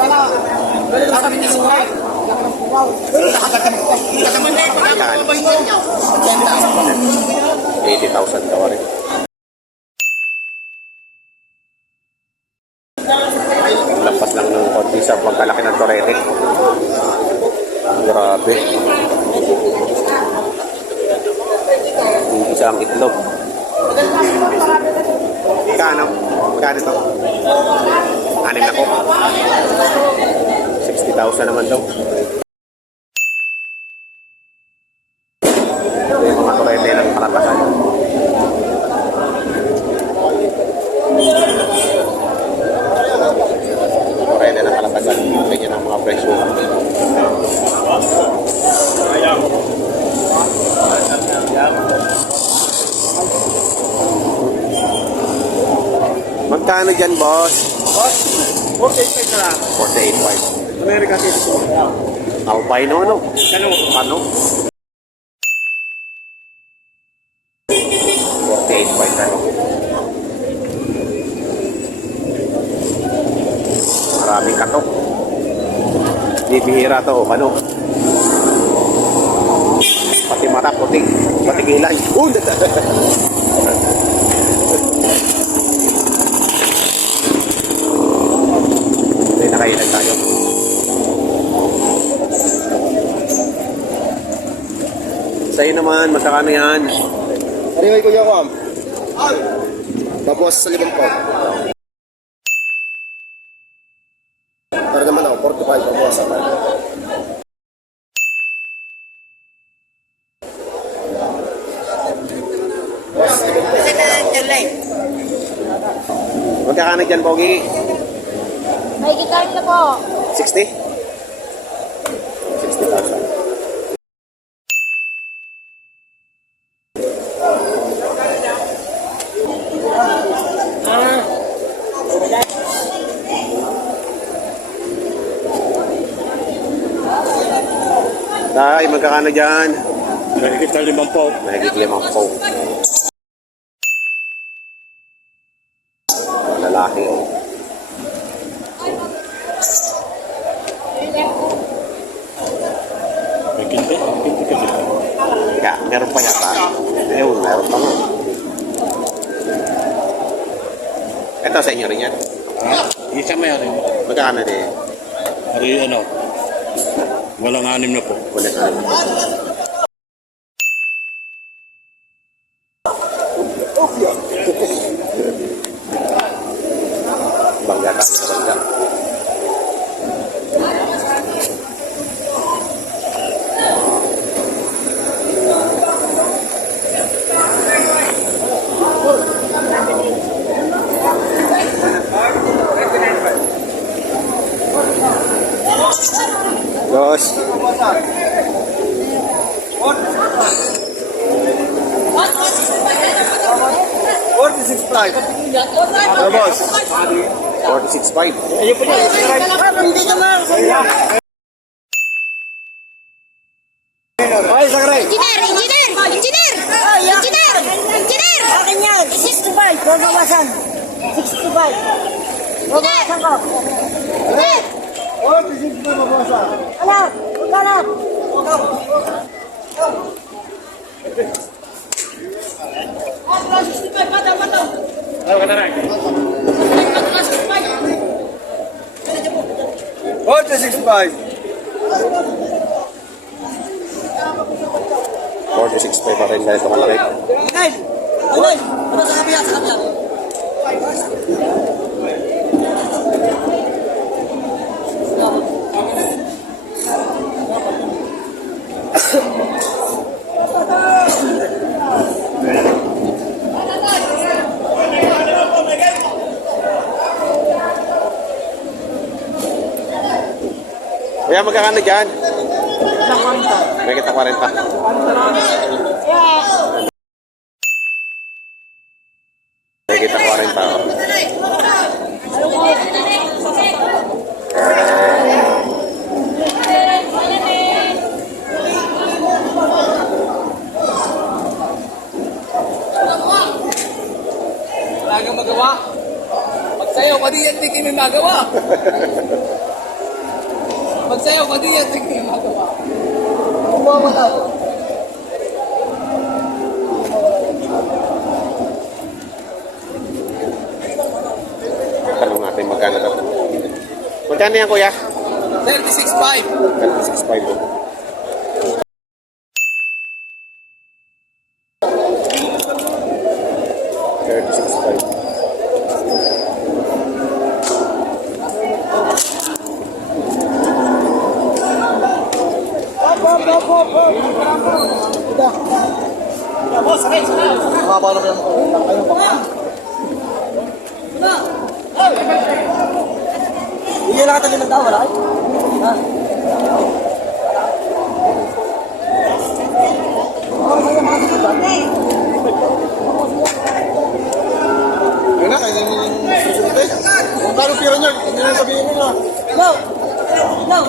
80,000 daw rin. Lampas lang ng konti sa pagkalaki ng torete. Grabe. Isang itlog. Magkano? Magkano ito? 6 na ko. 60,000 naman daw. Yung mga torete ng kalabasan. Torete ng kalabasan. Ganyan ang mga presyo. Magkano dyan, boss? Boss, 48 na lang. 48.5. America City. Albino, ano? Kano? Ano? 48.5 ano? Maraming katok. Di bihira to, ano? Pati mata puti. Pati kilay. Nakailan tayo. Sa'yo naman, magkakano yan? Anyway, Kuya Kwam. Tapos sa 5 po. Para naman ako, 45 po sa akin. Magkakano dyan, Pogi? May gitar na po. 60? 60,000. Tay, magkakano dyan? Mahigit na 5 po. Mahigit 5 po. Lalaki, oh. Kinti kasi. Kaya, meron pa yata. Ayun, meron pa nga. Ito sa inyo rin yan. Isa may rin. Magkakano din? Ari ano? Walang 6 na po. Ulit na rin. Bangga kami sa bangga. Boss. Ano boss? 46.5. Ayun po niya. Hindi ka na. Ay, sakray. Engineer! Akin yan, 65, babawasan. 65. Babawasan ko. Engineer! 46 na mabasa. Ano? Magkano? Ano ka na rin? 46.5. 46.5 pa rin dahil ito malaki. Ay! Uy! Ano sa kabila? Sa kabila? Kaya magkakano dyan? May kita 40. May kita 40. Wala kang magawa. Pag sa'yo, pati yan, hindi kami magawa. Magsayaw ka din yan. Kumawala. Tanong natin magkano daw. Magkano yan, kuya? 36.5. 36.5 po. Bigyan lang kita 5 tao, wala kayo? Ha? Ayun na, kaya namin yung susunod eh. Kung kano pira nyo, hindi na sabihin nyo na. No! No!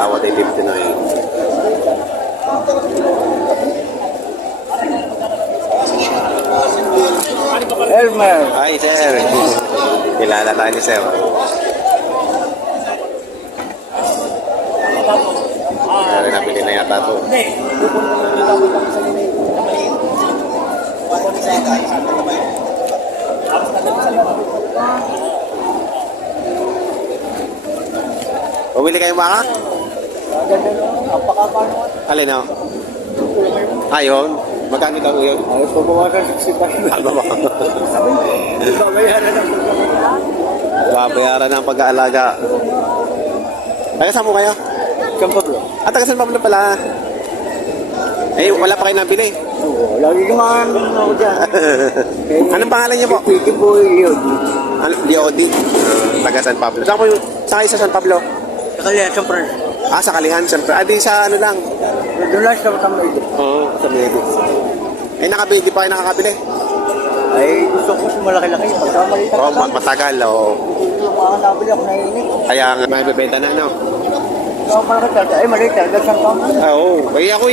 Tawad ay 59. Elmer. Hi, sir. Kilala tayo ni sir. Pero nabili na yata ito. Bumili kayo baka? Alin o? Ayun. Magkano daw yun? Ay, pumawasan 65. Ano ba? Babayaran ng Babayaran ng pag-aalaga. Taga saan mo kayo? San Pablo. Ah, taga San Pablo pala. Eh, wala pa kayo nabili. Oo, lagi naman ako dyan. Anong pangalan niyo po? Pwede po yun. Ano? DOD. Taga San Pablo. Saan kayo sa San Pablo? Kaya, siyempre. Ah, sa Kalihan, siyempre. Ah, di sa ano lang. Doon lang sa Matamay. Oo, sa Medo. Eh, nakabili, di pa kayo nakakabili? Ay, gusto ko sa malaki-laki. Pagka maliit Oo, matagal, oo. mga nabili ako naiinit. Kaya nga, may bebenta na, no? So, malaki talaga. Ay, maliit talaga. Saan ka? Ah, oo. Kaya ako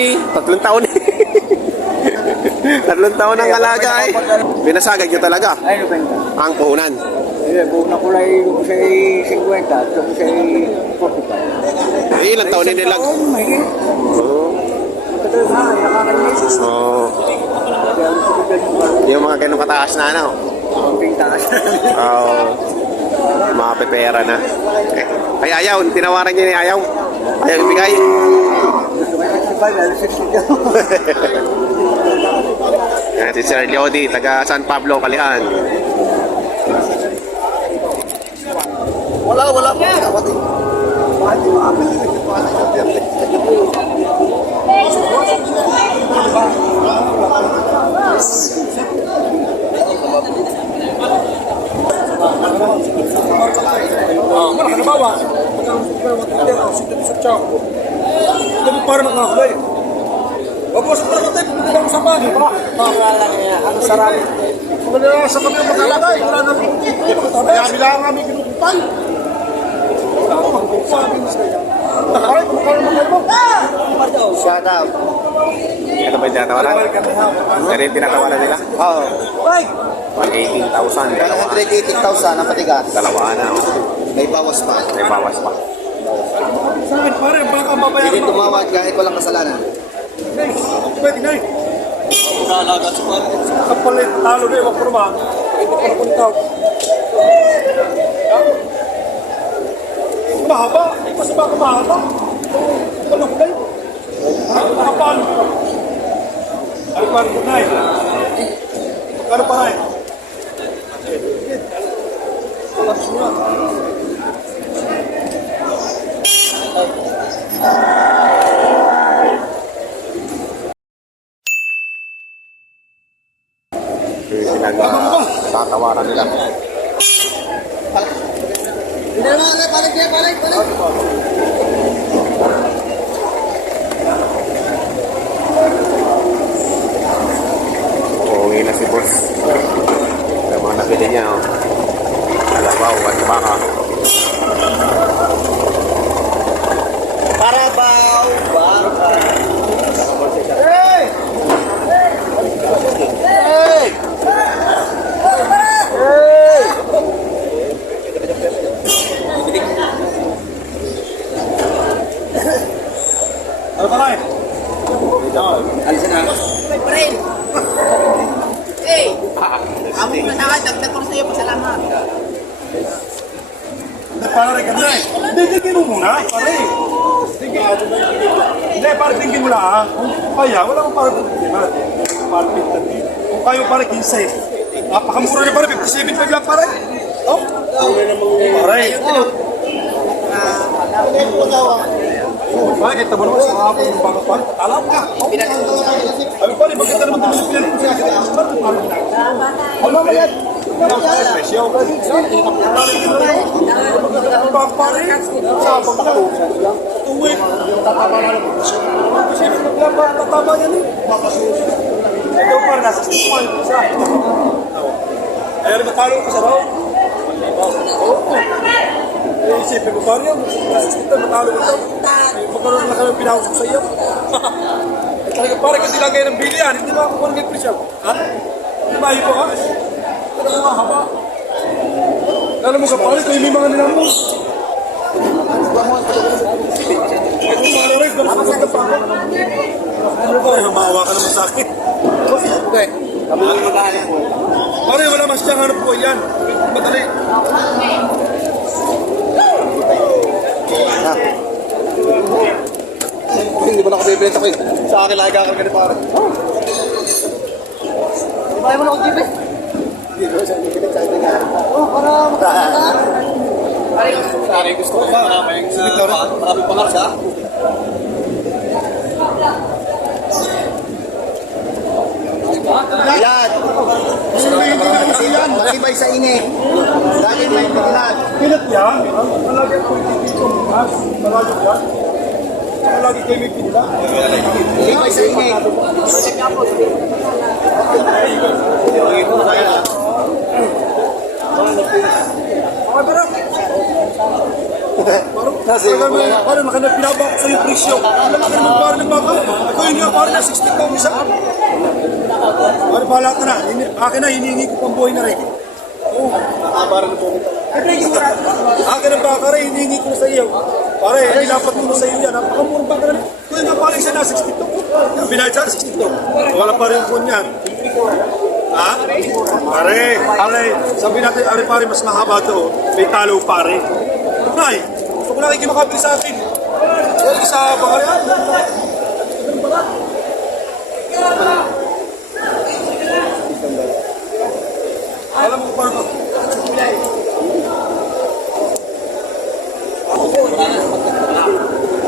3 taon eh. 3 taon ang alaga eh. Binasagad nyo talaga. Ay, nabenta. Ang puhunan. Ay, buong na kulay ko sa 50 at sa 45. Eh, ilang taon din nilang. Oo, mahigit. Oo. Matagal na, ay nakakalimutan. Oo. Kaya gusto ko dyan yung Yung mga ganun kataas na, ano? konting taas. Oo. Mga pepera na. Eh, ay, ayaw. Tinawaran niya ni ayaw. Ayaw ibigay. Gusto ko yung 65, lalo 60. Yan, si Sir Jody, taga San Pablo, Kalihan. Wala pa. Kapatid. Bakit di makapili? Malaki na bawa. Ito para makakulay. Huwag mo sa tayo, hindi lang sa bagay. Ang sarap. Wala sa kami ang mag-alagay. Wala na. Kaya bilang kami kinukupay. Wala ko magkukusabi mo sa kanya. Ay, kung kaya mo. Shout out. Ito ba yung tinatawaran? Ano yung tinatawaran nila? Oo. Ay! 118,000. 180,000 ang patigas. Dalawa na. Oh. May bawas pa. May bawas pa. Sa akin pare, baka mabayaran Hindi tumawad kahit walang kasalanan. Pwede na eh. Nalagat sa pare. Kapalit, talo na yung forma. Hindi ko na puntaw. Mahaba. Mas baka mahaba. Ano ko na yun? Nakapalo. Ano pa rin na eh? Ano pa rin? Alas mo na. Ano ka lang? Alisin na. May friend. Hey! Amo ko na sa akin, dagdag ko na sa'yo, pasalamat. Pare ka na eh. Hindi, tingin mo muna. Pare. Hindi, pare tingin mo lang ha. Kung kaya, wala kang pare tingin na. Pare tingin. Kung kayo pare 15. Napakamura na pare, 57.5 lang pare. Oh? Pare. Pare, kita mo naman sa hapon yung baka pare. Alam ka. Ano pare, maganda naman din yung pinag-pinag sa akin. Ano ba yan? Special. Baka pare, sabang ka. Tuwid. Kasi tatama yan eh. Ikaw pare, nasa 6 point. Ayaw rin matalo ka sa round. Isipin mo pare yan. Nasa 6 point, matalo ka daw. Magkaroon na kami pinahusok sa iyo. Talaga pare, kung dilagay ng bilian, hindi makakuha ng presyo. Ha? Hindi ba ipo ka? Ano nga haba? Alam mo ka pare, kung hindi mga nilang mo. Ito pare rin, dapat ka pa ako. Ano pare, hamawa ka naman sa akin. Okay. Pare, wala mas siyang hanap ko yan. Madali. Hindi ba na ako bibenta ko eh. Sa akin lagi kakarga ni pare. Ibahay mo na ako, Jibes. Hindi ko siya bibenta sa akin. Para makakita. Pare, gusto ko ba? Marami pangalas ha? Ilan? Ilan? Matibay sa init. Lagi may ilan. Pilat yan. Malagi ako dito. Malagi yan. Malagi kayo may pinila. Matibay sa init. Parang nakanap pinaba ko sa yung presyo. Alam ka naman parang nagbaba. Ako yun nga parang na 60 ko isa. Parang bahala ka na. Akin na, hinihingi ko pang buhay na rin. Oo. Parang na po. Akin ang baka rin, hinihingi ko na sa iyo. Pare, nilapat ko na sa iyo yan. Napakamurang baka rin. Kaya nga parang isa na 62. Binayad sa 62. Wala pa rin po niyan. Ha? Pare, sabi natin, pare, mas mahaba to. May talo pare. Nay, gusto ko lang ikimakabili sa atin. Wala isa baka yan. Alam mo parang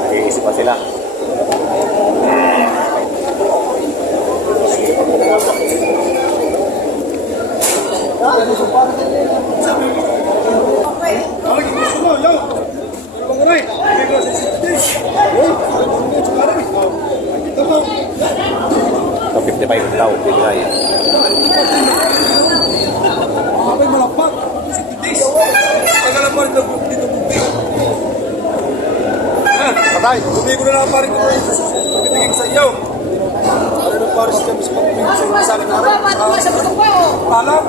Nag-iisip pa sila. Lagi gusto mo, yo. Ano ba rin? Hindi ko sa 60. Uy, ito mo. So, 55 daw. Bigay. Abay malapak. 60 days. Tagalan pa rin dito bubig. Patay. Bubig ko na lang pa rin ko. Bitiging sa iyo. Ano na pa rin siya mas mabubig sa iyo. Sabi na rin. Alam.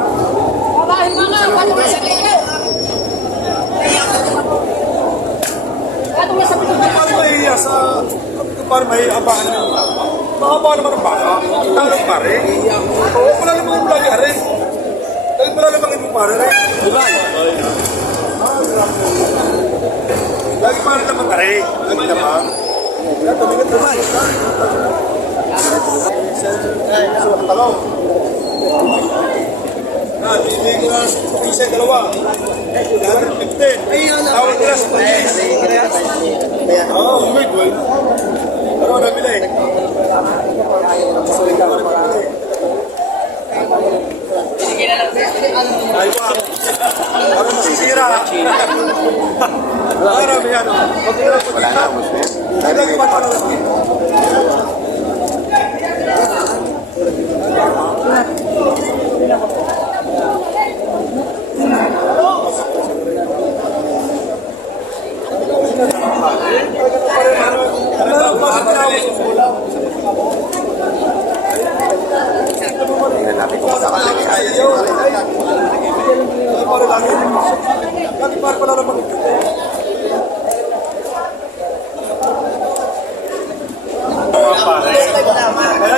Babahin mo nga, paano mo sa liyo? Paano mo sa liyo? Parang mahihiya sa... Parang mahihabangan naman yung tama. Mahaba naman ang baka. Talong pare. Oo, wala namang yung lagi rin. Dahil wala namang yung pare rin. Diba? Lagi pare naman pare. Lagi naman. Kaya tumigat naman. So, talong. Bibig ko na isa dalawa. 115. Tawag nila sa pagkis. Oo, umig. Pero nabili. Ay pa. Ako masisira. Marami yan. Wala na. Muslim. Lagi matanong.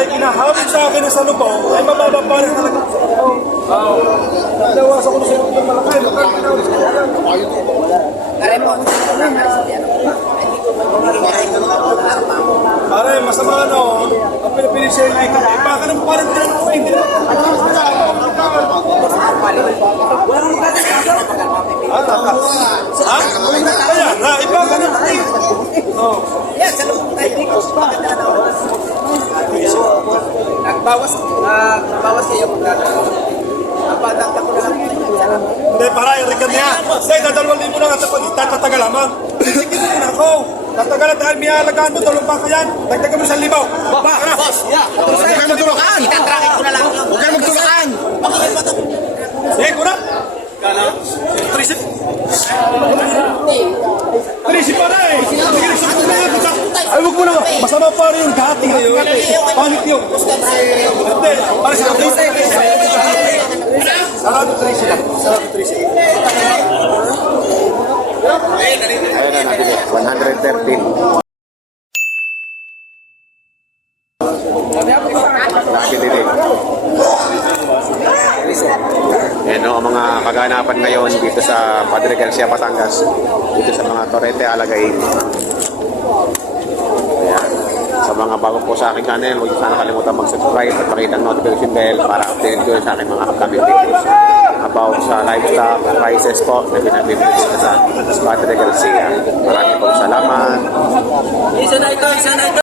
ay kinahamon sa akin ng salubaw, ay mababa pa rin talaga sa salubaw. Nawasan ko na sa yung malaki. Pare, masama ano, ang pinipili siya yung ikaw. Baka naman parang tinanong ko, hindi naman. Ha? Kaya, na, iba ka na. Oh. Yan, sa loob tayo. Nagbawas kayo kung gagawin. Napadagdag ko na lang. Hindi, para, i-record niya. Hindi, dadalawang libo lang at tatatagal lamang. Sige na ako. Tatagalan dahil may alagaan mo, dalawang baka yan. Dagdagan mo 1,000. Baka na. Huwag kayo magtulakan. Itatrakin ko na lang. Huwag kayo magtulakan. Sige, kuna. Trisi. Trisi pa na eh. Sige, sumutong na yan. Ay, huwag mo na. Masama pa rin yung dati. Panik yun. Hindi, para sa Trisi. Sarado Trisi lang. Sarado Trisi. Ayun na natin 113. Laki din eh. Yan o, ang mga kaganapan ngayon dito sa Padre Garcia, Batangas. Dito sa mga Torete, Alagain. Ayan. Sa mga bago po sa aking channel, huwag sana kalimutan mag-subscribe at pakita ang notification bell para updated ko sa aking mga upcoming videos about sa livestock prices po na pinabibigay sa Padre Garcia. Maraming pong salamat. Isa na ito, isa na ito.